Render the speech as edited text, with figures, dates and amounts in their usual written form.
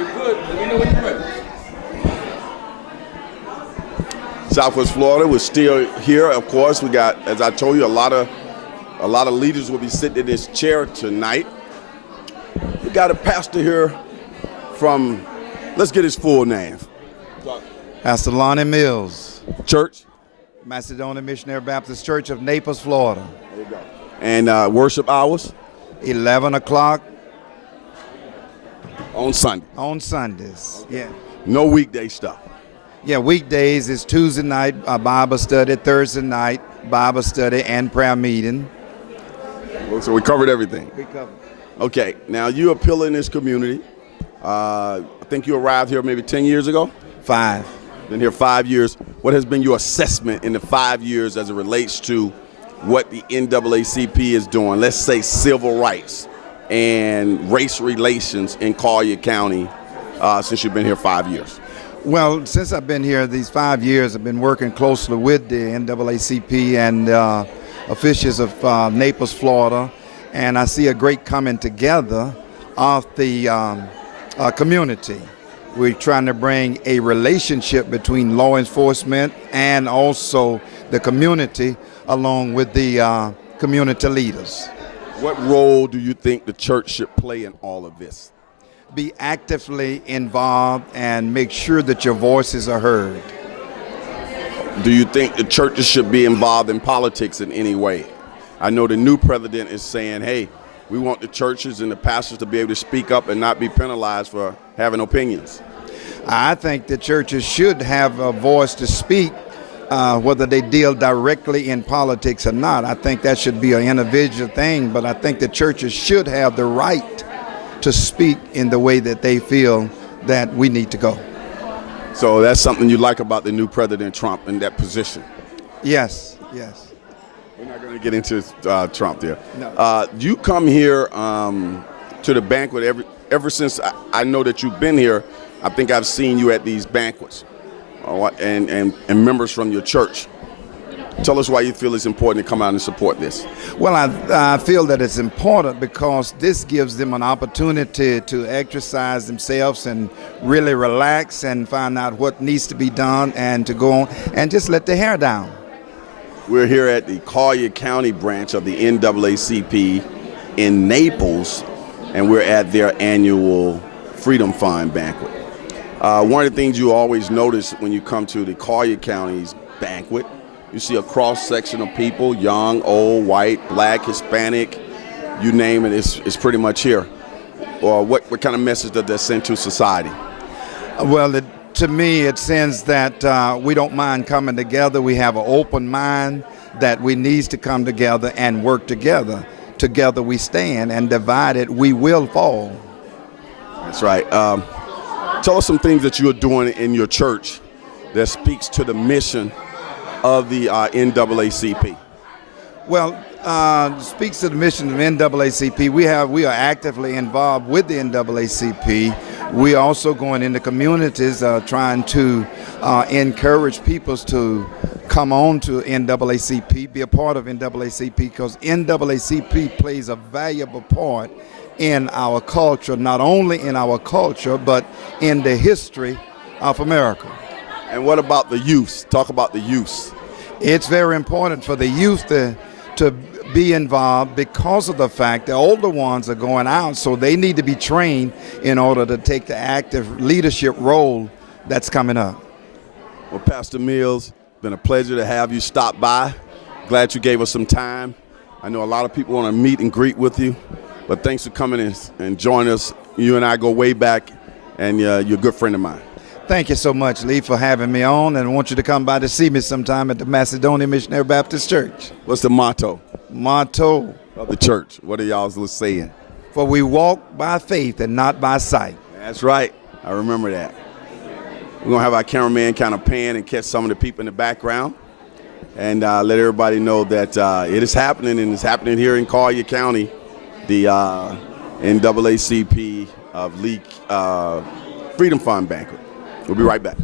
You're good. Let me know when you're ready. Southwest Florida, we're still here. Of course, we got, as I told you, a lot of leaders will be sitting in this chair tonight. We got a pastor here from, let's get his full name. Pastor Lonnie Mills. Church? Macedonia Missionary Baptist Church of Naples, Florida. There you go. And worship hours? 11 o'clock. On Sunday? On Sundays, yeah. No weekday stuff? Yeah, weekdays is Tuesday night Bible study, Thursday night Bible study and prayer meeting. So we covered everything? We covered. Okay, now you're a pillar in this community. I think you arrived here maybe 10 years ago? 5. Been here 5 years. What has been your assessment in the 5 years as it relates to what the NAACP is doing? Let's say civil rights and race relations in Collier County since you've been here 5 years. Well, since I've been here these 5 years, I've been working closely with the NAACP and officials of Naples, Florida, and I see a great coming together of the community. We're trying to bring a relationship between law enforcement and also the community along with the community leaders. What role do you think the church should play in all of this? Be actively involved and make sure that your voices are heard. Do you think the churches should be involved in politics in any way? I know the new president is saying, hey, we want the churches and the pastors to be able to speak up and not be penalized for having opinions. I think the churches should have a voice to speak, whether they deal directly in politics or not. I think that should be an individual thing, but I think the churches should have the right to speak in the way that they feel that we need to go. So that's something you like about the new President Trump in that position? Yes, yes. We're not going to get into Trump there. No. You come here to the banquet ever since I know that you've been here. I think I've seen you at these banquets and members from your church. Tell us why you feel it's important to come out and support this. Well, I feel that it's important because this gives them an opportunity to exercise themselves and really relax and find out what needs to be done and to go on and just let their hair down. We're here at the Collier County branch of the NAACP in Naples, and we're at their annual Freedom Fund banquet. One of the things you always notice when you come to the Collier County's banquet, you see a cross-section of people, young, old, white, black, Hispanic, you name it, it's pretty much here. Or what kind of message does that send to society? Well, to me, it sends that we don't mind coming together. We have an open mind that we need to come together and work together. Together we stand, and divided we will fall. That's right. Tell us some things that you're doing in your church that speaks to the mission of the NAACP. Well, speaks to the mission of NAACP. We are actively involved with the NAACP. We are also going into communities trying to encourage people to come on to NAACP, be a part of NAACP, because NAACP plays a valuable part in our culture, not only in our culture, but in the history of America. And what about the youth? Talk about the youth. It's very important for the youth to be involved because of the fact the older ones are going out, so they need to be trained in order to take the active leadership role that's coming up. Well, Pastor Mills, it's been a pleasure to have you stop by. Glad you gave us some time. I know a lot of people want to meet and greet with you, but thanks for coming and joining us. You and I go way back, and you're a good friend of mine. Thank you so much, Lee, for having me on, and I want you to come by to see me sometime at the Macedonia Missionary Baptist Church. What's the motto? Motto of the church. What are y'all saying? For we walk by faith and not by sight. That's right. I remember that. We're going to have our cameraman kind of pan and catch some of the people in the background and let everybody know that it is happening, and it's happening here in Collier County, the NAACP of League Freedom Fund banquet. We'll be right back.